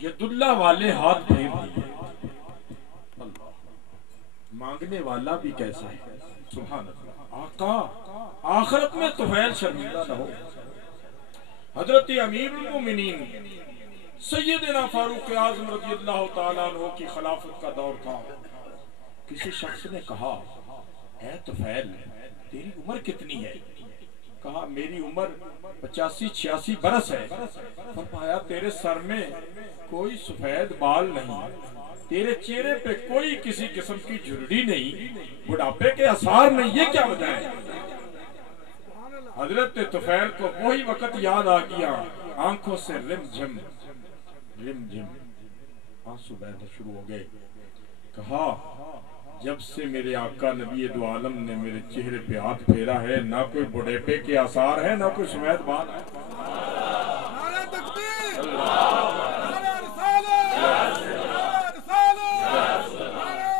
یداللہ والے ہاتھ پھیر دیے. اللہ مانگنے والا بھی کیسا ہے. سبحان اللہ. آقا آخرت میں طفیل شرمندہ نہ ہو. حضرت امیر المومنین سیدنا فاروق اعظم رضی اللہ تعالیٰ عنہ کی خلافت کا دور تھا. کسی شخص نے کہا اے طفیل تیری عمر کتنی ہے؟ کہا میری عمر 85-86 برس ہے. فرمایا تیرے سر میں کوئی سفید بال نہیں, تیرے چہرے پہ کوئی کسی قسم کی جھرڑی نہیں, بڑھاپے کے آثار نہیں, یہ کیا وجہ ہے؟ حضرت طفیل کو وہی وقت یاد آ گیا, آنکھوں سے رم جھم آنسو بہنا شروع ہو گئے. کہا جب سے میرے آقا نبی دو عالم نے میرے چہرے پہ ہاتھ پھیرا ہے نہ کوئی بڑھاپے کے آثار ہے نہ کوئی سفید بال ہے. نعرہ تکبیر, نعرہ رسالت, نعرہ رسالت, نعرہ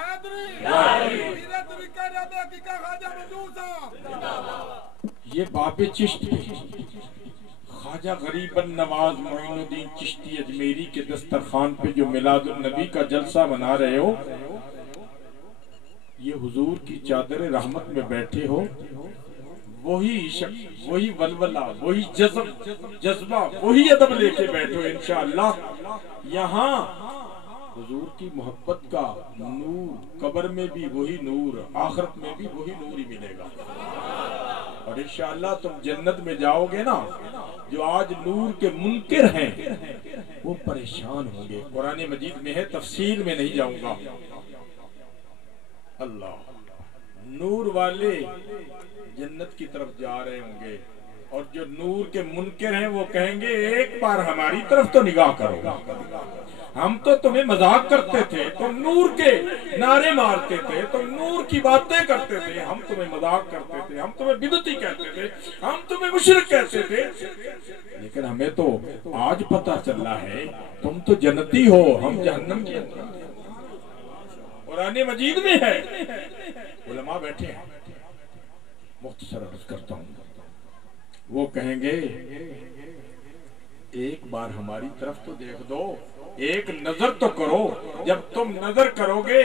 حیدری, سیرت وکرت حقیقہ خواجہ منظور صاحب. یہ باب چشت خواجہ غریب النواز معین الدین چشتی اجمیری کے دسترخوان پہ جو میلاد النبی کا جلسہ منا رہے ہو, یہ حضور کی چادر رحمت میں بیٹھے ہو, وہی عشق, وہی ولولہ, وہی جذبہ, وہی ادب لے کے بیٹھو. انشاءاللہ یہاں حضور کی محبت کا نور, قبر میں بھی وہی نور, آخرت میں بھی وہی نور ہی ملے گا. اور انشاءاللہ تم جنت میں جاؤ گے نا, جو آج نور کے منکر ہیں وہ پریشان ہوں گے. قرآن مجید میں ہے, تفصیل میں نہیں جاؤں گا. اللہ نور والے جنت کی طرف جا رہے ہوں گے, اور جو نور کے منکر ہیں وہ کہیں گے ایک بار ہماری طرف تو نگاہ کرو, ہم تو تمہیں مذاق کرتے تھے, تم نور کے نعرے مارتے تھے, تم نور کی باتیں کرتے تھے, ہم تمہیں مذاق کرتے تھے, ہم تمہیں بدعتی کہتے تھے, ہم تمہیں مشرک کہتے تھے, لیکن ہمیں تو آج پتہ چلا ہے تم تو جنتی ہو, ہم جہنم کے اندر. قرآن مجید میں ہے. علماء بیٹھے ہیں, مختصر عرض کرتا ہوں. وہ کہیں گے ایک بار ہماری طرف تو دیکھ دو, ایک نظر تو کرو. جب تم نظر کرو گے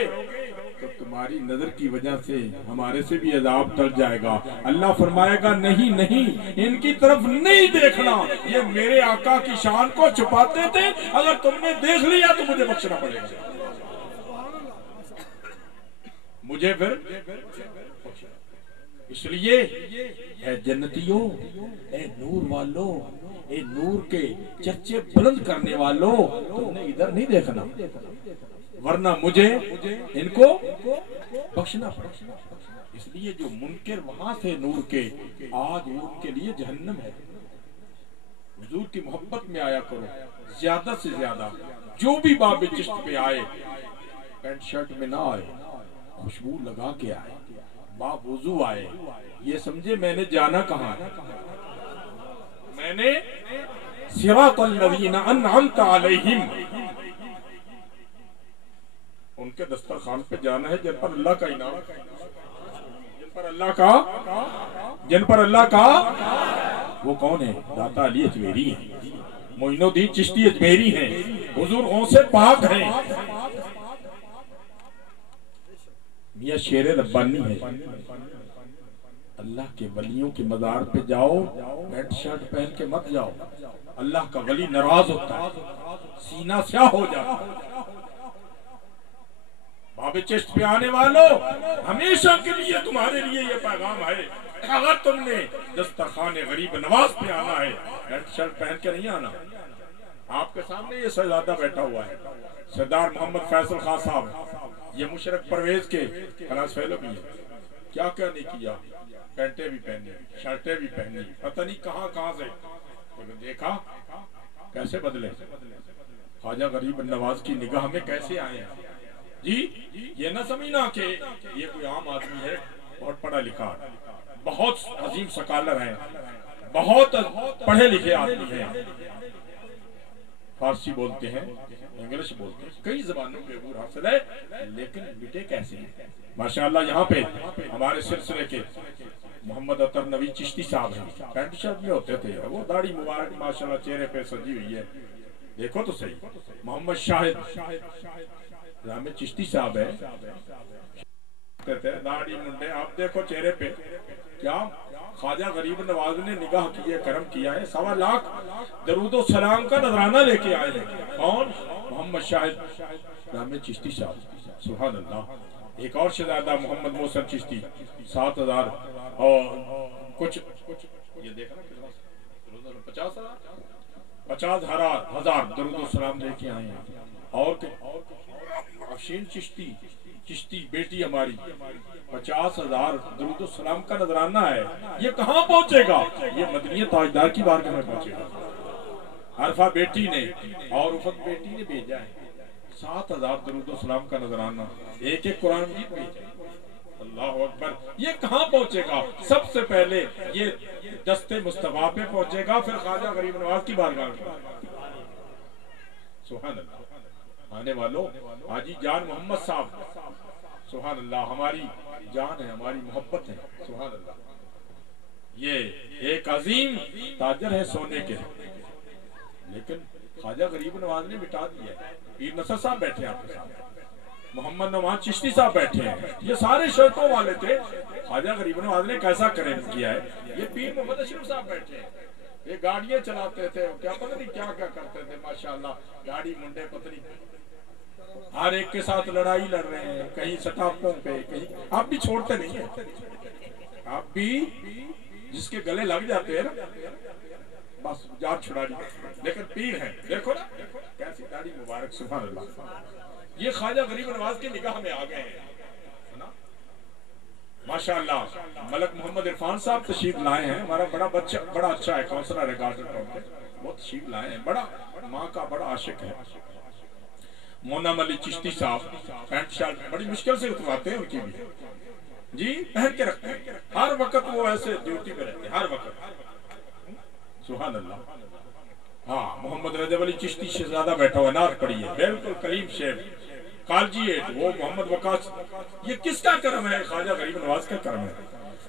تو تمہاری نظر کی وجہ سے ہمارے سے بھی عذاب ٹل جائے گا. اللہ فرمائے گا نہیں نہیں, ان کی طرف نہیں دیکھنا, یہ میرے آقا کی شان کو چھپاتے تھے, اگر تم نے دیکھ لیا تو مجھے بخشنا پڑے گا, مجھے پھر. اس لیے اے جنتیوں, اے نور والوں, اے نور کے چرچے بلند کرنے والوں, تم نے ادھر نہیں دیکھنا, ورنہ مجھے ان کو بخشنا پڑے. اس لیے جو منکر وہاں تھے نور کے, آج ان کے لیے جہنم ہے. حضور کی محبت میں آیا کرو زیادہ سے زیادہ. جو بھی باب چشت پہ آئے پینٹ شرٹ میں نہ آئے, خوشبو لگا کے آئے, باب وضو آئے, یہ سمجھے میں نے جانا کہاں ہے, میں نے صراط الذین انعمت علیہم, ان کے دسترخوان پہ جانا ہے جن پر اللہ کا انعام, جن پر اللہ کا. وہ کون ہے؟ داتا علی اجمیری ہیں, معین الدین چشتی اجمیری ہیں, حضور غوث پاک ہیں, میاں شیر ربانی ہے. اللہ کے ولیوں کے مزار پہ جاؤ, پینٹ شرٹ پہن کے مت جاؤ, اللہ کا ولی ناراض ہوتا ہے, سینہ سیاہ ہو جاتا ہے. باب چشت پہ آنے والوں, ہمیشہ کے لیے تمہارے لیے یہ پیغام ہے, اگر تم نے دسترخوان غریب نواز پہ آنا ہے, پینٹ شرٹ پہن کے نہیں آنا. آپ کے سامنے یہ شہزادہ بیٹھا ہوا ہے, سردار محمد فیصل خان صاحب, یہ مشرق پرویز کے کلاس فیلو بھی ہیں. کیا کیا نہیں کیا, پینٹیں بھی پہنی, شرٹیں بھی پہنی, پتہ نہیں کہاں کہاں سے, دیکھا کیسے بدلے. خواجہ غریب النواز کی نگاہ میں کیسے آئے ہیں. جی یہ نہ سمجھنا کہ یہ کوئی عام آدمی ہے, بہت پڑھا لکھا, بہت عظیم سکالر ہیں, بہت پڑھے لکھے آدمی ہیں, فارسی بولتے ہیں, انگلش بولتے ہیں, کئی زبانوں کے عبور حاصل ہے, لیکن مٹے کیسے ہیں. ماشاءاللہ یہاں پہ ہمارے سلسلے کے محمد عطر نوی چشتی صاحب ہیں، پینٹ شرٹ میں ہوتے تھے، وہ داڑھی مبارک ماشاءاللہ چہرے پہ سجی ہوئی ہے، دیکھو تو صحیح۔ محمد شاہد رامے چشتی صاحب ہے، داڑھی منڈے، آپ دیکھو چہرے پہ، کیا خواجہ غریب نواز نے نگاہ کی ہے، کرم کیا ہے، 1.25 لاکھ درود و سلام کا نذرانہ لے کے آئے ہیں۔ کون؟ محمد شاہد رامے چشتی صاحب، سبحان اللہ۔ ایک اور شہزادہ محمد محسن چشتی 7,000 اور کچھ یہ دیکھنا 50,000 درود و سلام لے کے آئے ہیں۔ اور افشین چشتی بیٹی ہماری 50,000 درود و سلام کا نذرانہ ہے۔ یہ کہاں پہنچے گا؟ یہ مدنی تاجدار کی بارگاہ میں پہنچے گا۔ عرفہ بیٹی نے اور افق بیٹی نے بھیجا ہے 7,000 درود و سلام کا نذرانہ، ایک قرآن مجید بھیجا ہے۔ اللہ اکبر، یہ کہاں پہنچے گا؟ سب سے پہلے یہ دست مصطفیٰ پہ پہنچے گا، پھر خواجہ غریب نواز کی بارگاہ میں۔ سبحان اللہ۔ آنے والوں حاجی جان محمد صاحب، سبحان اللہ، ہماری جان ہے، ہماری محبت ہے، سبحان اللہ۔ یہ ایک عظیم تاجر ہے سونے کے، لیکن خواجہ غریب نواز نے مٹا دیا ہے۔ پیر نصر صاحب بیٹھے ہیں آپ کے ساتھ، محمد نواز چشتی صاحب بیٹھے ہیں، یہ سارے شرطوں والے تھے۔ خواجہ غریب نواز نے کیسا کریم کیا ہے۔ یہ پیر محمد اشرف صاحب بیٹھے ہیں، یہ گاڑیاں چلاتے تھے، کیا پتہ نہیں کیا کیا کرتے تھے، ماشاءاللہ، گاڑی منڈے پتری، ہر ایک کے ساتھ لڑائی لڑ رہے ہیں، کہیں سٹاپوں پہ، کہیں۔ آپ بھی چھوڑتے نہیں ہیں، آپ بھی جس کے گلے لگ جاتے ہیں نا بس جان چھڑا دی، لیکن پیر ہیں، دیکھو نا کیسی داڑھی مبارک، سبحان اللہ۔ یہ خواجہ غریب نواز کی نگاہ میں آ گئے ہیں، ماشاءاللہ۔ ملک محمد عرفان صاحب تشریف لائے ہیں، ہمارا بڑا اچھا ہے، کونسلر ہے گارڈن ٹاؤن کے، وہ تشریف لائے ہیں، بڑا ماں کا بڑا عاشق ہے۔ مونم علی چشتی صاحب پینٹ شرٹ بڑی مشکل سے اترواتے ہیں، ان کی بھی جی پہن کے رکھتے ہیں، ہر وقت وہ ایسے ڈیوٹی پہ رہتے ہیں، ہر وقت، سبحان اللہ۔ ہاں، محمد رجب علی چشتی شہزادہ بیٹھا ہوا، نعت پڑھی ہے، بالکل کریم شیخ کالجی ایٹ، وہ محمد وقاص۔ یہ کس کا کرم ہے؟ خواجہ غریب نواز کا کرم ہے۔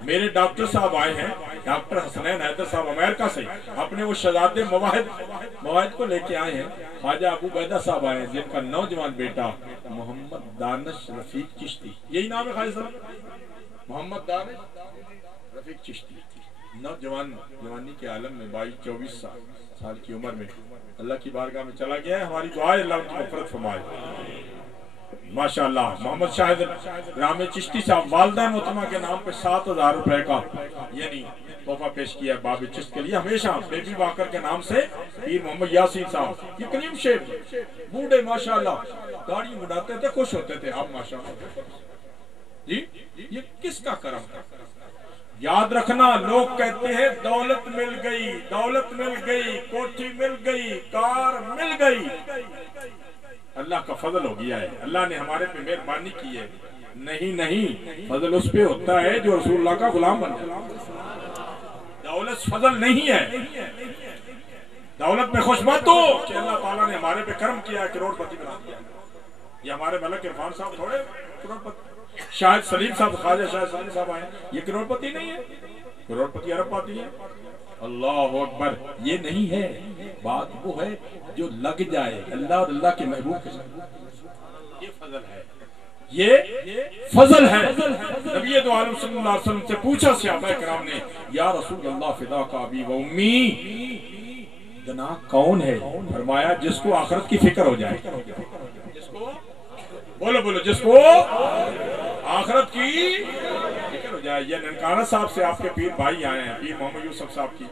میرے ڈاکٹر صاحب آئے ہیں، ڈاکٹر حسنین حیدر صاحب امریکہ سے، اپنے وہ شہزادے مواحد کو لے کے آئے ہیں۔ خواجہ ابو بیدہ صاحب آئے ہیں، جن کا نوجوان بیٹا محمد دانش رفیق چشتی، یہی نام ہے خواجہ صاحب، محمد دانش رفیق چشتی، جوانی کے عالم میں 22-24 سال کی عمر میں اللہ کی بارگاہ میں چلا گیا ہے۔ ہماری دعا ہے اللہ ان کی مغفرت فرمائے، ماشاءاللہ۔ محمد شاہد رامے چشتی صاحب والدہ محترمہ کے نام پہ 7,000 روپے کا یعنی تحفہ پیش کیا ہے باب چشت کے لیے، ہمیشہ بیبی واکر کے نام سے۔ پیر محمد یاسین صاحب، یہ کریم شیخ بوڑھے ماشاءاللہ گاڑی مڈاتے تھے، خوش ہوتے تھے آپ ماشاءاللہ جی۔ یہ کس کا کرم ہے؟ یاد رکھنا، لوگ کہتے ہیں دولت مل گئی، کوٹھی مل گئی، کار مل گئی، اللہ کا فضل ہو گیا ہے، اللہ نے ہمارے پہ مہربانی کی ہے۔ نہیں، فضل اس پہ ہوتا ہے جو رسول اللہ کا غلام بن جائے۔ دولت فضل نہیں ہے، دولت میں خوش مت ہو کہ اللہ تعالیٰ نے ہمارے پہ کرم کیا ہے، کروڑ پتی بنا دیا۔ یہ ہمارے ملک عرفان صاحب تھوڑے کروڑ پتی، شاہد سلیم صاحب، خواجہ شاہد سلیم صاحب آئے، یہ کروڑ پتی نہیں ہے، کروڑ پتی ارب پاتی ہے۔ اللہ اکبر، یہ نہیں ہے، بات وہ ہے جو لگ جائے اللہ اور اللہ کے محبوب کے ساتھ، یہ فضل ہے، یہ فضل ہے۔ نبی دو عالم صلی اللہ علیہ وسلم سے پوچھا صحابہ کرام نے، یا رسول اللہ فدا کا ابی و امی، گناہ کون ہے؟ فرمایا جس کو آخرت کی فکر ہو جائے، جس کو بولو جس کو آخرت کی فکر ہو جائے۔ یہ ننکانہ صاحب سے آپ کے پیر بھائی آئے ہیں، پیر محمد یوسف صاحب کی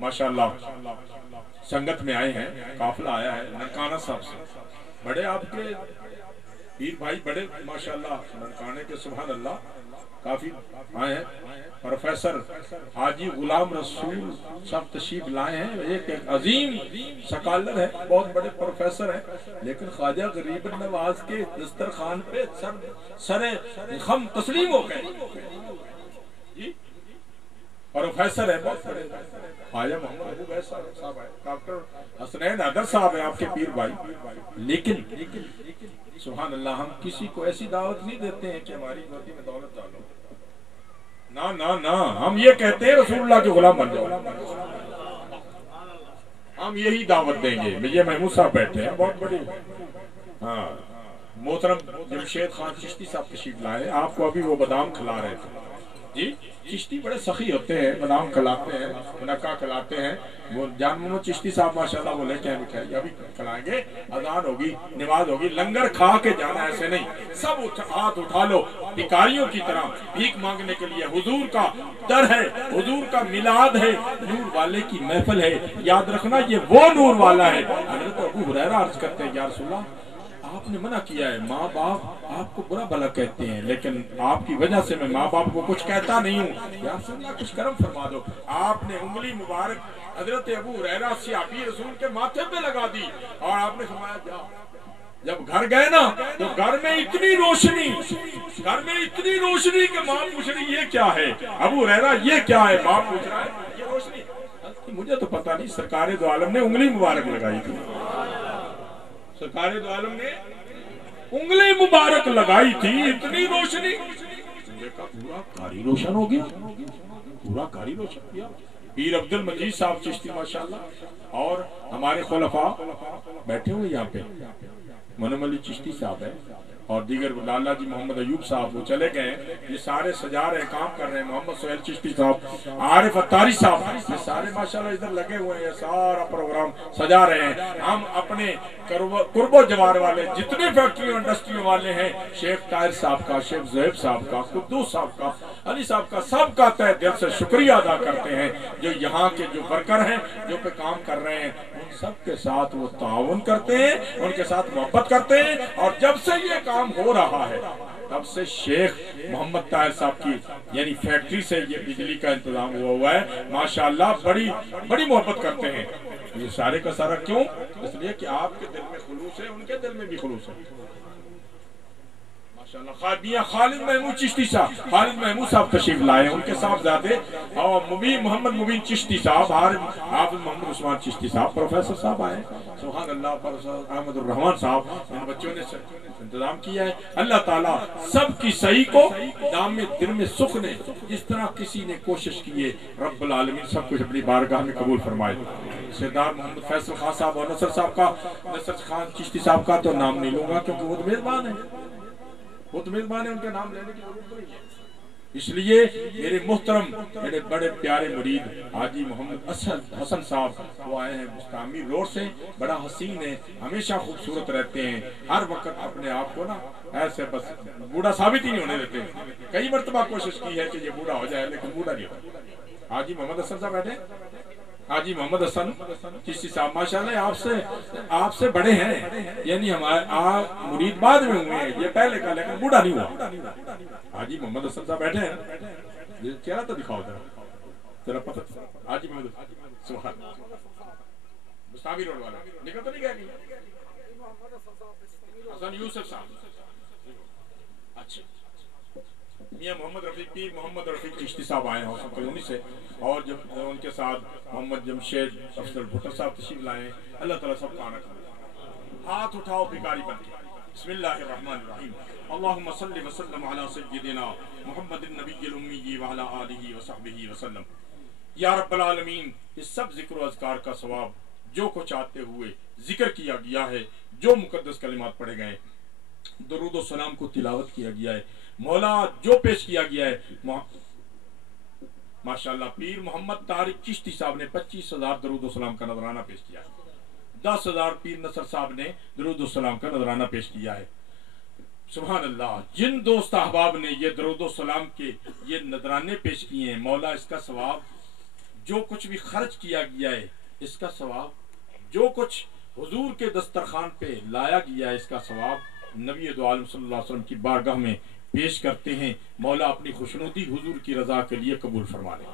ماشاءاللہ سنگت میں آئے ہیں، قافلہ آیا ہے ننکانہ صاحب سے، بڑے آپ کے پیر بھائی بڑے ماشاءاللہ ننکانے کے، سبحان اللہ، کافی آئے ہیں۔ پروفیسر حاجی غلام رسول صاحب تشریف لائے ہیں، ایک عظیم سکالر ہے، بہت بڑے پروفیسر ہیں، لیکن خواجہ غریب نواز کے دسترخوان پہ سر خم تسلیم ہو گئے۔ پروفیسر ہے بہت بڑے، خواجہ محمد ابو بیس صاحب ہے، ڈاکٹر حسنین حیدر صاحب ہے آپ کے پیر بھائی، لیکن سبحان اللہ ہم کسی کو ایسی دعوت نہیں دیتے ہیں کہ ہماری گودی میں دولت ڈالو، ना ना ना, हम ये कहते हैं रसूलुल्लाह के गुलाम बन जाओ, हम यही दावत देंगे। मियां महमूद साहब बैठे हैं, बहुत बड़ी, हाँ, मोहतरम जमशेद खान चिश्ती साहब तशरीफ लाए, आपको अभी वो बादाम खिला रहे थे जी। चिश्ती बड़े सखी होते हैं, बादाम खिलाते हैं, मुनक्का खिलाते हैं। वो जान मोहम्मद चिश्ती साहब माशाल्लाह वो लेके आए मिठाई, अभी खिलाएंगे, अजान होगी, नमाज होगी, लंगर खा के जाना, ऐसे नहीं सब हाथ उठा लो भिखारियों की तरह भीख मांगने के लिए। हुजूर का दर है, हुजूर का मिलाद है, नूर वाले की महफिल है, याद रखना ये वो नूर वाला है। हज़रत अबू हुरैरा अर्ज करते हैं, या रसूलल्लाह आपने मना किया है, माँ बाप आपको बुरा भला कहते हैं, लेकिन आपकी वजह से मैं माँ बाप को कुछ कहता नहीं हूँ, या रसूलल्लाह कुछ करम फरमा दो। आपने उंगली मुबारक हजरत अबू हुरैरा सहाबी रसूल के माथे पे लगा दी और आपने फरमाया जाओ। जब घर गए ना तो घर में इतनी रोशनी, घर में इतनी रोशनी कि माँ पूछ रही ये क्या है, अबू हुरैरा ये क्या है, माँ पूछ रहा है ये रोशनी। मुझे तो पता नहीं, सरकार दो आलम ने उंगली मुबारक लगाई थी, सरकार दो आलम ने उंगली मुबारक लगाई थी, इतनी रोशनी, देखा पूरा कारी रोशन हो गया, पूरा कारी रोशन किया। पीर अब्दुल मजीद साहब चिश्ती माशाल्लाह, और हमारे खुलफा बैठे हुए यहाँ पे, मनम अली चिश्ती साहब है और दीगर लाला जी मोहम्मद अयूब साहब वो चले गए, ये सारे सजा रहे, काम कर रहे हैं। मोहम्मद सोहेल चिश्ती साहब, आरिफ अत्तारी साहब, ये सारे माशाल्लाह इधर लगे हुए हैं, सारा प्रोग्राम सजा रहे हैं। हम अपने कुर्बो जवार वाले जितने फैक्ट्रियों इंडस्ट्रियों वाले हैं, शेख ताहिर साहब का, शेख ज़ुहैब साहब का, कुद्दूस साहब का, अली साहब का, सबका तहे दिल से शुक्रिया अदा करते हैं। जो यहाँ के जो वर्कर हैं, जो पे काम कर रहे हैं, उन सबके साथ वो ताउन करते हैं, उनके साथ मोहब्बत करते हैं। और जब से ये काम हो रहा है तब से शेख मोहम्मद ताहिर साहब की यानी फैक्ट्री से ये बिजली का इंतजाम हुआ है, माशाल्लाह बड़ी बड़ी मोहब्बत करते हैं। ये सारे का सारा क्यों? इसलिए कि आपके दिल में खुलूस है, उनके दिल में भी खुलूस है माशाल्लाह। मियां खालिद महमूद चिश्ती साहब, खालिद महमूद साहब तशरीफ लाए, उनके साहबजादे और मोहम्मद मुबीन चिश्ती साहब, हाफिज मोहम्मद उस्मान चिश्ती साहब, प्रोफेसर साहब आए, सुभान अल्लाह, अहमद रहमान साहब, इन बच्चों ने इंतजाम किया है। अल्लाह ताला सबकी सही को दाम में दिल में सुख ने, जिस तरह किसी ने कोशिश की है, रब्बुल आलमीन सब कुछ अपनी बारगाह में कबूल फरमाए। सरदार मोहम्मद फैसल खान साहब और नसर साहब का, नसर खान चिश्ती साहब का तो नाम नहीं लूंगा क्योंकि वो तो मेजबान है, वो तो मेजबान है, उनका नाम लेने की जरूरत नहीं है। इसलिए मेरे मुहतरम मेरे बड़े प्यारे मुरीद हाजी मोहम्मद हसन साहब वो आए हैं मुस्तामी रोड से, बड़ा हसीन है, हमेशा खूबसूरत रहते हैं, हर वक्त अपने आप को ना ऐसे बस बूढ़ा साबित ही नहीं होने देते। कई मरतबा कोशिश की है कि ये बूढ़ा हो जाए, लेकिन बूढ़ा नहीं होता। हाजी मोहम्मद हसन साहब बैठे, हाजी मोहम्मद हसन चिश्ती साहब माशाल्लाह आपसे बड़े हैं, यानी हमारे आप मुरीद बाद में हुए हैं, ये पहले का, लेकिन बूढ़ा नहीं हुआ। हाजी मोहम्मद हसन साहब बैठे हैं, चेहरा तो दिखाओ तेरा पता। हाजी मोहम्मद सुभान मुस्तामी रोड वाला निकल तो नहीं गया हसन यूसुफ साहब, अच्छा मियां मोहम्मद रफीक, पीर मोहम्मद रफीक चिश्ती साहब आए हैं कॉलोनी से, और जब उनके साथ मोहम्मद जमशेद अफजल भुट्टो साहब तशरीफ लाए। अल्लाह ताला सब का रखा, हाथ उठाओ भिखारी बनके, बिस्मिल्लाहिर्रहमानिर्रहीम, अल्लाहुम्मा सल्लि व सल्लिम अला सय्यिदिना मुहम्मदिन नबिय्यिल उम्मी व अला आलिहि व सहबिहि वसल्लम। या रब्बल आलमीन, इस सब जिक्र व अज़कार का सवाब जो कुछ आते हुए जिक्र किया गया है, जो मुकद्दस कलिमात पढ़े गए, दरूद व सलाम को तिलावत किया गया है, मौला जो पेश किया गया है, माशाल्लाह पीर मोहम्मद तारिक चिश्ती साहब ने 25,000 दरूद व सलाम का नजराना पेश किया है, 10,000 पीर नसर साहब ने दरूद व सलाम का नजराना पेश किया है। सुभान अल्लाह, जिन दोस्त अहबाब ने ये दरूद व सलाम के ये नजराने पेश किए हैं, मौला इसका सवाब जो कुछ भी खर्च किया गया है, इसका सवाब जो कुछ हुजूर के दस्तरखान पे लाया गया है, इसका सवाब नबी दो आलम सल्लल्लाहु अलैहि वसल्लम की बारगाह में पेश करते हैं। मौला अपनी खुशनुदी हुजूर की रजा के लिए कबूल फरमा ले।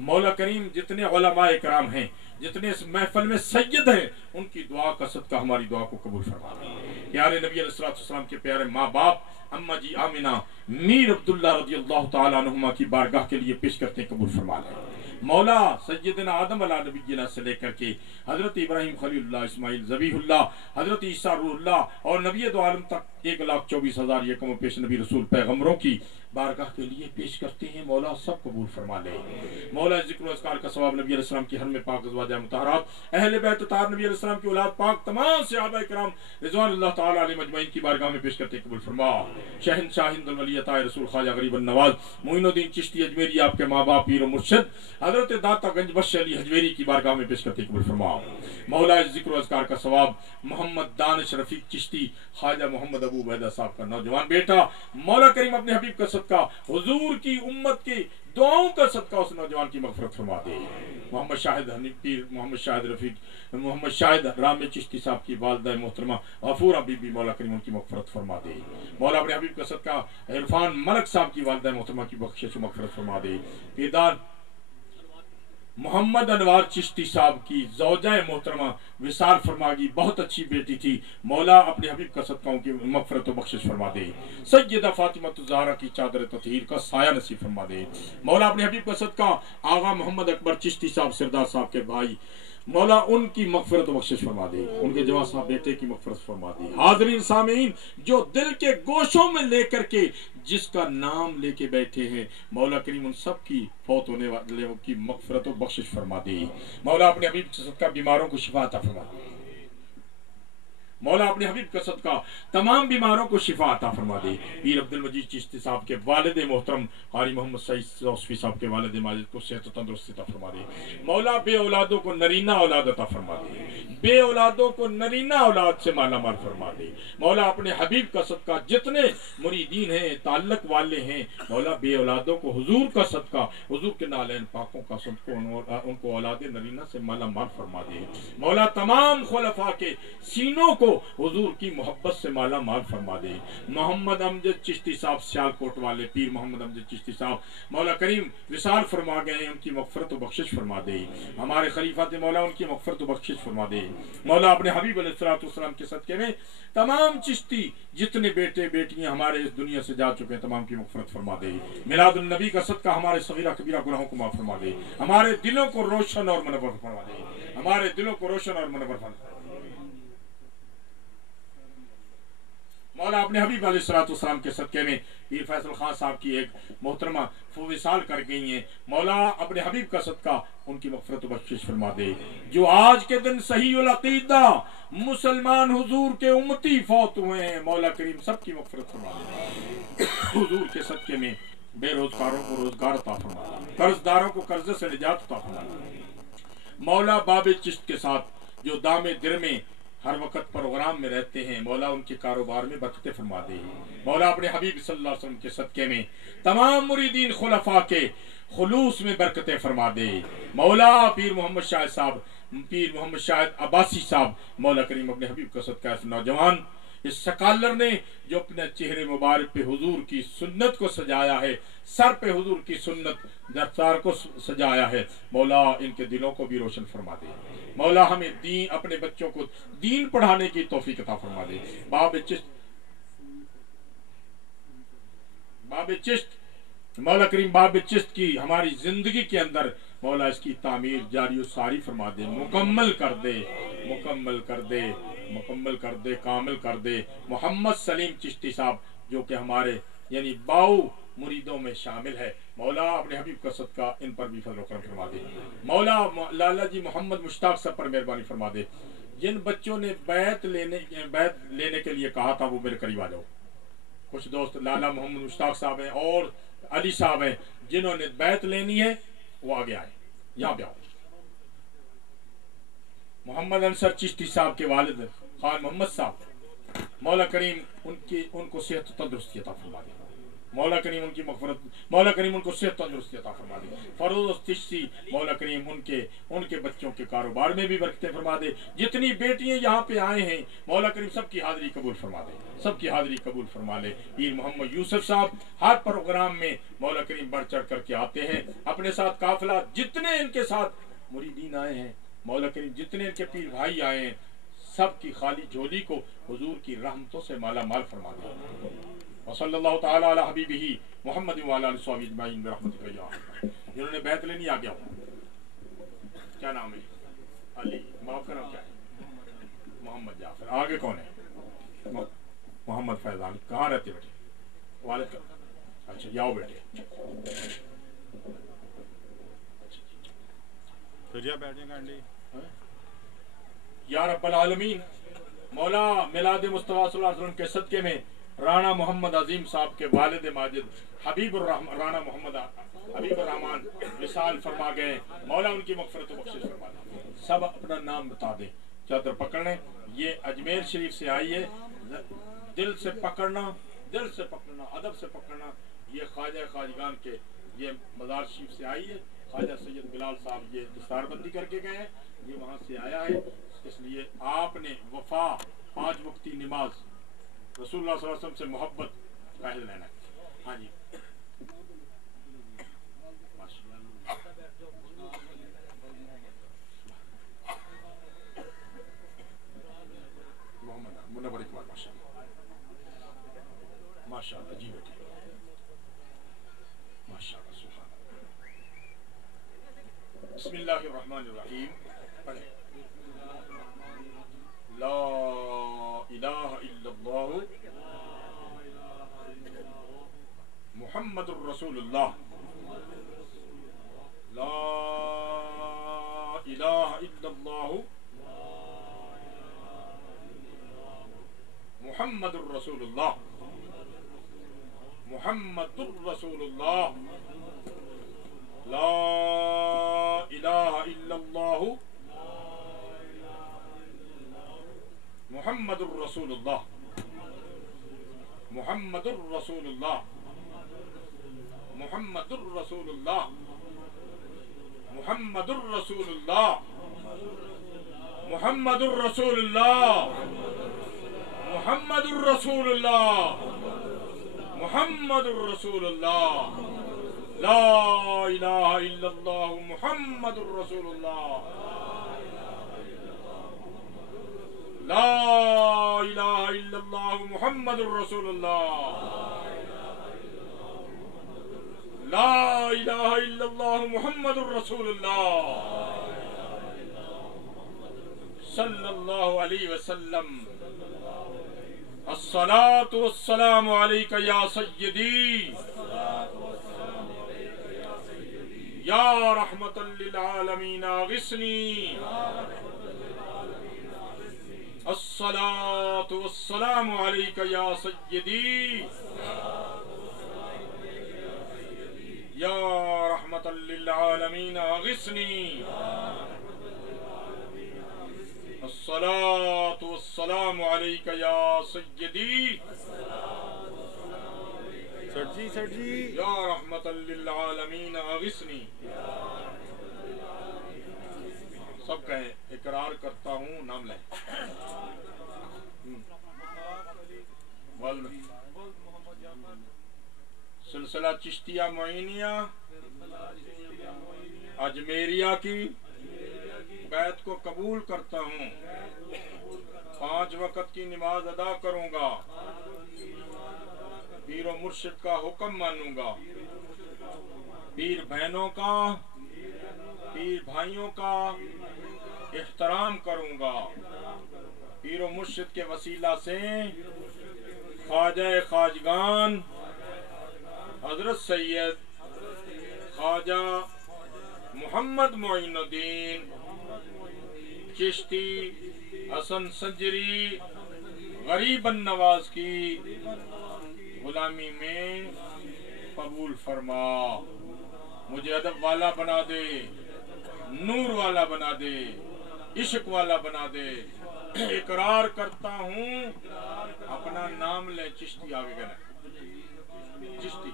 मौला करीम जितने उलमा इकराम हैं, जितने इस महफिल में सैयद हैं, उनकी दुआ का सदका हमारी दुआ को कबूल फरमा ले। प्यारे नबी अलैहिस्सलाम के प्यारे माँ बाप अम्मा जी आमिना मीर अब्दुल्ला रज़ियल्लाहु ताला अन्हुमा की बारगाह के लिए पेश करते हैं, कबूल फरमा ले। मौला सैयदना आदम अला नबीना से लेकर के हजरत इब्राहिम खलीलुल्लाह, इस्माइल ज़बीहुल्लाह, हजरत ईसा रूहुल्लाह और नबी दो आलम तक 1,24,000 यकम पेश नबी रसूल पैगम्बरों की बारगाह के लिए पेश करते हैं। मौला सब कबूल फरमा ले। मौला जिक्र अस्कार का सवाब नबी अलैहिस्सलाम की हर में पाक अज़वाज मुतहरात अहले बैत तार नबी अलैहिस्सलाम की औलाद पाक तमाम सहाबा किराम रिज़वानुल्लाह ताला अलैहिम अजमईन की बारगाह में पेश करते कबूल फरमा। शहंशाह हिंदुल वली अता रसूल ख्वाजा गरीब नवाज मोइनुद्दीन चिश्ती अजमेरी आपके माँ बाप पीर मुर्शिद हजरत दाता गंज बख्श अली हजवेरी की बारगाह में पेश करते कबूल फरमा। मौला जिक्र अस्कार का सवाब मोहम्मद दानिश रफीक चिश्ती ख्वाजा मोहम्मद अबू बैदा साहब का नौजवान बेटा मौला करीम अपने हबीब का सदका हुजूर की उम्मत की दुआओं का सदका उस नौजवान की मगफरत फरमा दे। मोहम्मद शाहिद हनीफ पीर मोहम्मद शाहिद रफीक मोहम्मद शाहिद राम चिश्ती साहब की वालिदा मोहतरमा गफूरा बीबी मौला करीम उनकी मगफरत फरमा दे। मौला अपने हबीब का सदका इरफान मलक साहब की वालिदा मोहतरमा की बख्शिश मगफरत फरमा दे। पीरदार मोहम्मद अनवार चिश्ती साहब की ज़ौजा मोहतरमा विसाल फरमागी बहुत अच्छी बेटी थी। मौला अपने हबीब का सदका उनकी मगफरत व बख्शिश फरमा दे। सैयदा फातिमा ज़हरा की चादर ततहीर का साया नसीब फरमा दे। मौला अपने हबीब का सदका आगा मोहम्मद अकबर चिश्ती साहब सरदार साहब के भाई मौला उनकी मगफरत बख्शिश फरमा दे। उनके जवान साहब बेटे की मगफरत फरमा दे। हाज़रीन सामीन जो दिल के गोशों में लेकर के जिसका नाम लेके बैठे हैं मौला करीम उन सब की फौत होने वाले की मगफरत व बख्शिश फरमा दे। मौला अपने हबीब के सदका बीमारों को शिफा अता फरमा दे। मौला अपने हबीब का सदका तमाम बीमारों को शिफा अता फरमा दे। पीर अब्दुल मजीद चिश्ती साहब के वालिद मोहतरम कारी मोहम्मद सईद सौसफी साहब के वालिद माजिद को सेहत तंदुरुस्ती अता फरमा दे। मौला बे औलादों को नरीना औलाद अता फरमा दे। बे औलादों को नरीना औलाद से माला माल फरमा दे। मौला अपने हबीब का सदका जितने मुरीदीन हैं ताल्लुक वाले हैं मौला बे औलादों को हुजूर का सदका हुजूर के नालैन पाकों का सदका उनको औलाद नरीना से माला माल फरमा दे। मौला तमाम खुलफा के सीनों को हुजूर की मोहब्बत से माला माल फरमा दे। मोहम्मद अमजद चिश्ती साहब सियालकोट वाले पीर मोहम्मद अमजद चिश्ती साहब मौला करीम विसाल फरमा गए हैं उनकी मगफरत व बख्शिश फरमा दे। हमारे खलीफा थे मौला उनकी मगफरत व बख्शिश फरमा दे। मौला अपने हबीब अलैहिस्सलाम के सदके में तमाम चिश्ती जितने बेटे बेटियां हमारे इस दुनिया से जा चुके हैं तमाम की मगफरत फरमा दे। मिलादुन नबी का सदका हमारे सगीरा कबीरा गुनाहों को माफ फरमा दे। हमारे दिलों को रोशन और मुनव्वर फरमा दे। हमारे दिलों को रोशन और मुनव्वर फरमा दे। मौला अपने हबीब अलैहिस्सलाम के सदके में पीर फैसल खान साहब की एक मोहतरमा विसाल कर गई हैं। मौला अपने हबीब का सदका उनकी मगफरत व बख्शिश फरमा दे। जो आज के दिन सहीउल अकीदा मुसलमान हुजूर के उम्मती फौत हुए हैं मौला करीम सबकी मगफरत फरमा दे। हुजूर के सदके में बेरोजगारों को रोजगार अता फरमा दे। कर्जदारों को कर्ज से निजात अता फरमा दे। मौला बाबे चिश्त के साथ जो दामे दिर में हर वक्त प्रोग्राम में रहते हैं मौला उनके कारोबार में बरकतें फरमा दे। मौला अपने हबीब सल्लल्लाहु अलैहि वसल्लम के सदके में तमाम मुरीदीन खुलफा के खुलूस में बरकतें फरमा दे। मौला पीर मोहम्मद शाहिद साहब पीर मोहम्मद शाहिद अब्बासी साहब मौला करीम अपने हबीब का सदका इस नौजवान इस सकालर ने जो अपने चेहरे मुबारक पे हुजूर की सुन्नत को सजाया है सर पे हुजूर की सुन्नत दफ्तार को सजाया है मौला इनके दिलों को भी रोशन फरमा दे। मौला हमें दीन अपने बच्चों को दीन पढ़ाने की तौफीक अता फरमा दे। बाब चिश्त मौला करीम बाब चिश्त की हमारी जिंदगी के अंदर मौला इसकी तामीर जारी सारी फरमा दे। मुकम्मल कर दे मुकम्मल कर दे मुकम्मल कर दे कामिल कर दे। मोहम्मद सलीम चिश्ती साहब जो कि हमारे यानी बाऊ मुरीदों में शामिल है मौला अपने हबीब का सदका इन पर भी फजल करम फरमा दे। मौला लाला जी मोहम्मद मुश्ताक साहब पर मेहरबानी फरमा दे। जिन बच्चों ने बैत लेने के लिए कहा था वो मेरे करीब आ जाओ। कुछ दोस्त लाला मोहम्मद मुश्ताक साहब हैं और अली साहब हैं जिन्होंने बैत लेनी है वो आगे आए यहाँ पे आओ। मोहम्मद अंसर चिश्ती साहब के वालिद खान मोहम्मद साहब मौला करीम उनको सेहत तंदुरुस्ती अता फरमा दे। मौला करीम उनकी मगफरत मौला करीम उनको सेहत तंदुरुस्ती अता फरमा दे। फरोज चिश्ती मौला करीम उनके बच्चों के कारोबार में भी बरकतें फरमा दे। जितनी बेटियां यहाँ पे आए हैं मौला करीम सबकी हाजिरी कबूल फरमा दे। सबकी हाजिरी कबूल फरमा ले। पीर मोहम्मद यूसुफ साहब हर प्रोग्राम में मौला करीम बढ़ चढ़ करके आते हैं। अपने साथ काफिला जितने इनके साथ मुरीदीन आए हैं मौला करीम जितने इनके पीर भाई आए हैं सबकी खाली झोली को हुजूर की रहमतों से माला माल फरमा दे। वसल्लल्लाहु ताला अला हबीबिही मुहम्मद व अला आलिहि अजमईन बिरहमतिका या अरहम। जिन्होंने बैत लेनी आ गया क्या नाम है? अली। बाप का नाम क्या है? मोहम्मद जाफर। आगे कौन है? मोहम्मद फैजान कहाँ रहते बेटे? वालिद का, अच्छा जाओ बेटे। फिर बैठ जाएगा आंटी। या रब्बल आलमीन, मौला मिलाद मुस्तफा सल्लल्लाहु अलैहि वसल्लम के सदके में राणा मोहम्मद अजीम साहब के वालिद माजिद राणा मोहम्मद हबीबुर रहमान विसाल फरमा गए। मौला उनकी मग़फ़िरत व बख्शिश फरमा दे। सब अपना नाम बता दें, चादर पकड़ लें। ये अजमेर शरीफ से आई है, दिल से पकड़ना, दिल से पकड़ना, अदब से पकड़ना। ये ख्वाजा खाजगान के ये मज़ार शरीफ से आई है। ख्वाजा सैयद बिलाल साहब ये दस्तारबंदी करके गए हैं, ये वहाँ से आया है। इसलिए आपने वफा, 5 वक्ती नमाज, रसूलुल्लाह सल्लल्लाहु अलैहि वसल्लम से मोहब्बत का अहद लेना है। हाँ जी, मोहम्मद मुनव्वर इकबाल, माशाअल्लाह माशाअल्लाह जी बेटे, माशाअल्लाह सुभान अल्लाह। बिस्मिल्लाहिर रहमानिर रहीम। पढ़े ला इलाहा इल्लल्लाह मुहम्मदुर रसूलुल्लाह, ला इलाहा इल्लल्लाह मुहम्मदुर रसूलुल्लाह, मुहम्मदुर रसूलुल्लाह, ला इलाहा इल्लल्लाह मुहम्मदुर रसूलुल्लाह, मुहम्मदुर रसूलुल्लाह, मुहम्मदुर रसूलुल्लाह, मुहम्मदुर रसूलुल्लाह, मुहम्मदुर रसूलुल्लाह, मुहम्मदुर रसूलुल्लाह, मुहम्मदुर रसूलुल्लाह, ला इलाहा इल्लल्लाह मुहम्मदुर रसूलुल्लाह, ला इलाहा इल्लल्लाह मुहम्मदुर रसूलुल्लाह, ला इलाहा इल्लल्लाह मुहम्मदुर रसूलुल्लाह सल्लल्लाहु अलैहि वसल्लम। अस्सलातु वस्सलामु अलैका या सय्यदी या रहमतल लिल आलमीन अग़िस्नी। अस्सलातु वस्सलामु अलैका या सय्यदी या रहमतल लिल आलमीन अग़िस्नी। अस्सलातु वस्सलामु अलैका या सय्यदी सर जी या रहमतल लिल आलमीन अग़िस्नी। सब कहें इकरार करता हूँ, नाम लें। सिलसिला चिश्तिया मोइनिया अजमेरिया की बैत को कबूल करता हूँ। 5 वक़्त की नमाज अदा करूँगा, पीर और मुर्शिद का हुक्म मानूंगा, पीर बहनों का, पीर भाइयों का एहतराम करूँगा, पीर और मुर्शिद के वसीला से ख्वाजा खाजगान हजरत सैयद ख्वाजा मोहम्मद मोइनुद्दीन चिश्ती हसन संजरी गरीबन नवाज की गुलामी में कबूल फरमा। मुझे अदब वाला बना दे, नूर वाला बना दे, इश्क वाला बना दे। इकरार करता हूँ, अपना नाम ले। चिश्ती आगे कहना, चिश्ती।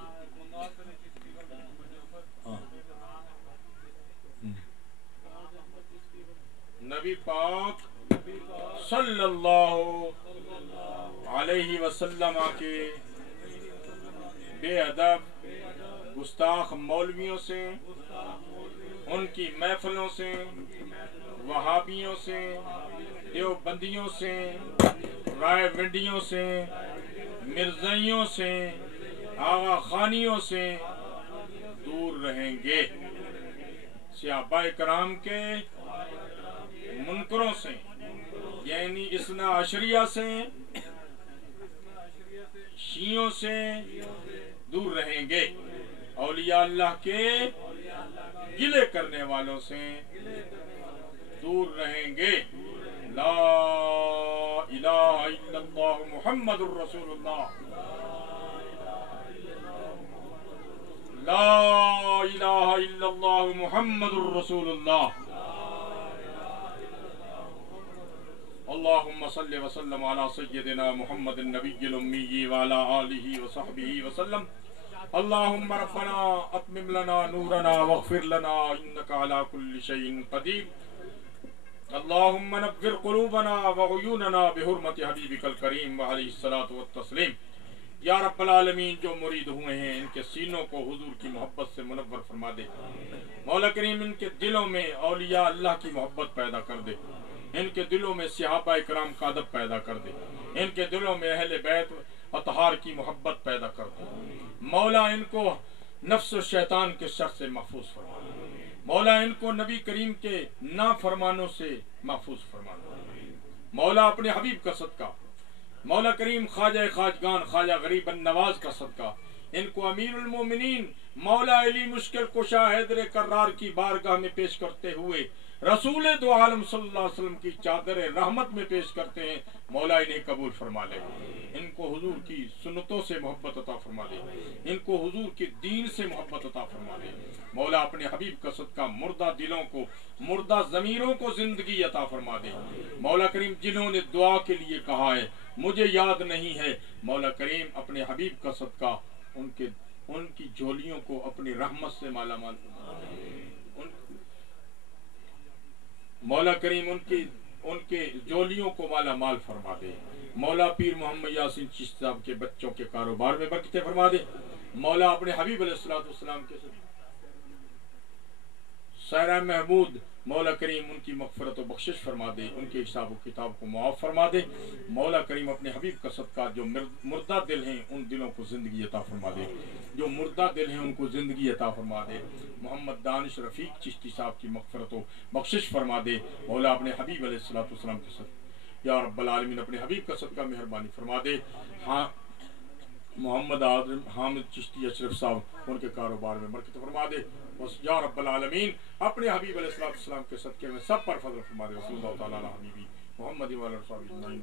नबी पाक सल्लल्लाहु अलैहि वसल्लम के बेअदब गुस्ताख मौलवियों से, उनकी महफिलों से, वहाबियों से, देवबंदियों से, रायविंडियों से, मिर्जाइयों से, आगा खानियों से दूर रहेंगे। सहाबा कराम के मुनकरों से, यानी इसना अशरिया से, जियों से दूर रहेंगे, औलिया अल्लाह के गिले करने वालों से दूर रहेंगे। ला इलाहा इल्लल्लाह मुहम्मदुर रसूलुल्लाह, ला इलाहा इल्लल्लाह मुहम्मदुर रसूलुल्लाह। अल्लाहुम्मा सल्लि व सल्लिम अला सय्यिदिना मुहम्मदिन नबिय्यिल उम्मी व अला आलिहि व सहबिहि व सल्लम। अल्लाहुम्मा रब्बना अत्मिम लना नूरना वग़फिर लना इन्नका अला कुल्लि शैइन क़दीर। अल्लाहुम्मा नव्विर क़ुलूबना व उयूनना बिहुर्मति हबीबिकल करीम व अलैहिस्सलातु वत्तस्लीम। या रब्बल आलमीन, जो मुरीद हुए हैं इनके सीनों को हुजूर की मोहब्बत से मुनव्वर फरमा दे। मौला करीम इनके दिलों में औलिया अल्लाह की मोहब्बत पैदा कर दे, इनके दिलों में सहाबा इकराम का अदब पैदा कर दे, इनके दिलों में अहले बैत अतहार की मोहब्बत पैदा कर दे। मौला इनको नफ्स और शैतान के शर से महफूज फरमा, मौला इनको नबी करीम के नाफरमानों से महफूज फरमा। मौला अपने हबीब का सदका, मौला करीम ख्वाजा खाजगान ख्वाजा गरीब नवाज का सदका, इनको अमीरुल मोमिनीन मौला अली मुश्किल कुशा हैदर कर्रार की बारगाह में पेश करते हुए रसूल दो आलम सल्लल्लाहु अलैहि वसल्लम की चादर रहमत में पेश करते हैं। मौला इन्हें कबूल फरमा ले, इनको हुजूर की सुन्नतों से मोहब्बत अता फरमा दे, इनको हुजूर के दीन से मोहब्बत अता फरमा दे। मौला अपने हबीब का सदका मुर्दा दिलों को, मुर्दा ज़मीरों को जिंदगी अता फरमा दे। मौला करीम जिन्होंने दुआ के लिए कहा है मुझे याद नहीं है, मौला करीम अपने हबीब का सदका उनकी झोलियों को अपनी रहमत से माला माल, मौला करीम उनके जोलियों को माला माल फरमा दे। मौला पीर मोहम्मद यासीन चिश्ती साहब के बच्चों के कारोबार में बरकतें फरमा दे। मौला अपने हबीब अलैहिस्सलाम के सारा महमूद मौला करीम उनकी मग़फ़िरत व बख्शिश फरमा दे, उनके हिसाब व किताब को मुआफ़ फरमा दे। मौला करीम अपने हबीब का सदका जो मुर्दा दिल हैं उन दिलों को ज़िंदगी अता फरमा दे, जो मुर्दा दिल हैं उनको ज़िंदगी अता फरमा दे। मोहम्मद दानिश रफ़ीक चिश्ती साहब की मग़फ़िरत व बख्शिश फरमा दे। मौला अपने हबीब अलैहिस्सलाम के सदका, या रब्बल आलमीन अपने हबीब का सदका मेहरबानी फरमा दे। हाँ, मोहम्मद हामिद चिश्ती अशरफ साहब उनके कारोबार में बरकत फरमा दे। बस या रब्बल आलमीन अपने हबीब अलैहिस्सलाम के सदके में सब पर फज़ल फरमा दे। रसूलुल्लाह तआला हबीबी मोहम्मद व अलैहि वसल्लम।